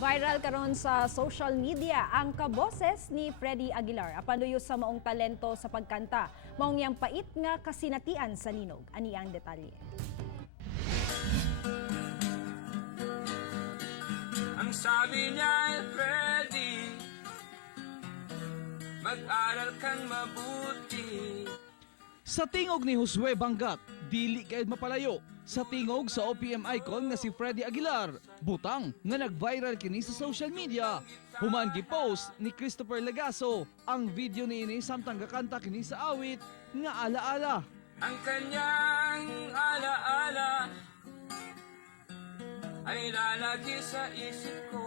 Viral karon sa social media ang ka-boses ni Freddie Aguilar. Apanuyo sa maong talento sa pagkanta. Maong yang pait nga kasinatian sa linog. Ani ang detalye. Ang sabi niya ay Freddie, mag-aral kang mabuti. Sa tingog ni Josue Bangat, dili kayo mapalayo. Sa tingog sa OPM icon nga si Freddie Aguilar, butang nga nag-viral kini sa social media. Human gi-post ni Christopher Legaso ang video niini samtang gakanta kini sa awit nga Alaala. Ang kanyang alaala ay lalagi sa isip ko.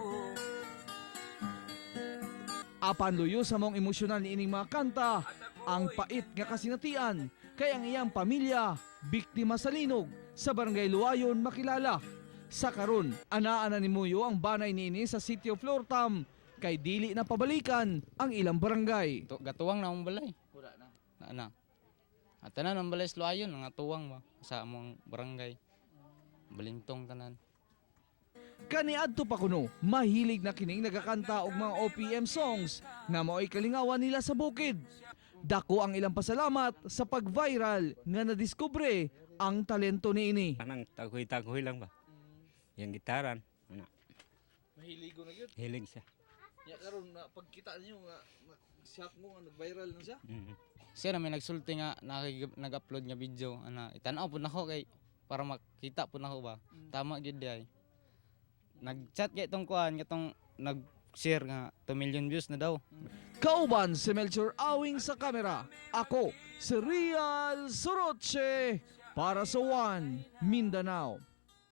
Apan luyo sa mong emosyonal niining mga kanta, ang pait nga kasinatian kay ang iyang pamilya biktima sa linog sa barangay Luayon, Makilala. Sa karon, anaa ni Muyo ang banay niini sa City of Flortam kay dili na pabalikan ang ilang barangay. Gatuwang na akong balay. Wala na. Na. At tanan ang balay sa Luayon, nga tuwang ba sa among barangay. Balintong tanan. Kaniadto pa kuno, mahilig na kining nagakanta og mga OPM songs na mao'y kalingawan nila sa bukid. Dako ang ilang pasalamat sa pag-viral nga nadiskubre ang talento niini. Anang tagoy-tagoy lang ba? Yung gitaran, ano? Mahiligo na gyud. Hilig siya. Ya karon na pagkita niyo nga shock mo nga nag-viral na siya. Siya na may nagsulti nga nag-upload nga video ana itan-aw pud nako kay para makita pud nako ba. Tama gyud di ay. Nag-chat kay tong kuan katong nag-share nga 2 million views na daw. Kauban si Melchor Awing sa kamera. Ako, si Real Soroche para sa One Mindanao.